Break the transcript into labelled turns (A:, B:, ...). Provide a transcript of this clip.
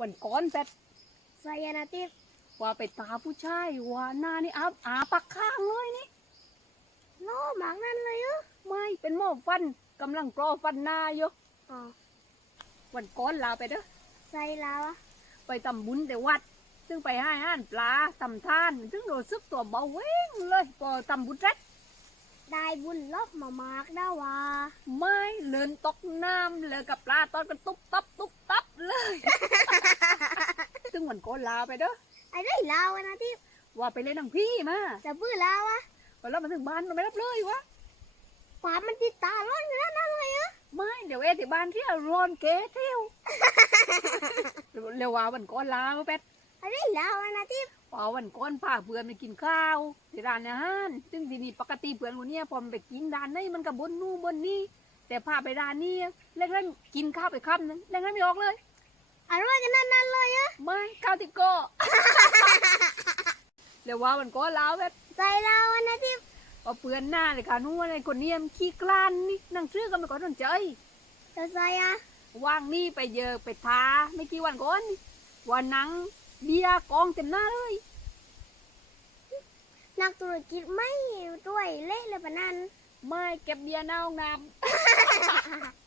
A: วันก่อนแปด
B: ใส่อะนะทิพย์
A: ว่าไปตาผู้ชายว่าหน้านี่อาบอาปักข้างเลยนี่
B: โน่หมากนั่นเลยเหรอ
A: ไม่เป็นหมอฟันกำลังกรอฟันหน้าอยู่
B: อ๋อ
A: วันก่อนลาไปเด้อ
B: ใส่แล้วอะ
A: ไปทำบุญแต่วัด ซึ่งไปให้อาหารปลาทำทานซึ่งรู้สึกตัวเบาเว้งเลยพอทำบุญเสร็จ
B: ได้บุญลบมามากได้ว่า
A: ไม่เลินตกน้ำเลยกับปลาตอนกันตุ๊บตับตุ๊บตับเลย ก่อนลาไปเด้อ
B: ไอ้ได้ลาวอะนะทิพย์
A: ว่าไปเล่นหนังพี่มา
B: จะบื้อลาวอะ
A: พอเรามาถึงบ้านมันไม่รับเลยวะ
B: ปามันติดตาร้อนขนาดนั้นเลยเหรอ
A: ไม่เดี๋ยวเอที่บ้านเที่ยวร้อนเก๋เที่ยวเร็วว่าวันก่อนลามาเป็ด
B: ไอ้ได้ลาวอะนะทิพย์
A: พอวันก่อนพาเพื่อนไปกินข้าวที่ร้านอาหารซึ่งที่นี้ปกติเพื่อนคนนี้พอมันไปกินร้านไหนมันก็บนนู่นบนนี่แต่พาไปร้านนี้แรกๆกินข้าวไปคำนึงแรกๆไม่ออกเลย
B: อร่อยขนาดนั้นเลยเหรอ
A: ไม่ข้าวติโก้เร็วว่าวันก่อนลาเป็ด
B: ใส่ลาวอะนะทิพย์
A: พอเพื่อนหน้าเลยค่ะนู่นอะไรคนเนี้ยมันขี้กลั้นนี่นั่งชื่อกันไปก่อนสนใจ
B: จะใส่อะ
A: ว่างนี่ไปเยอะไปท้าไม่กี่วันก่อนนี่วันหนังเบียร์กองเต็มหน้าเลย
B: นักธุรกิจไม่ด้วยเละเลยปะนั้น
A: ไม่เก็บเบียร์หน้าห้องน้ำ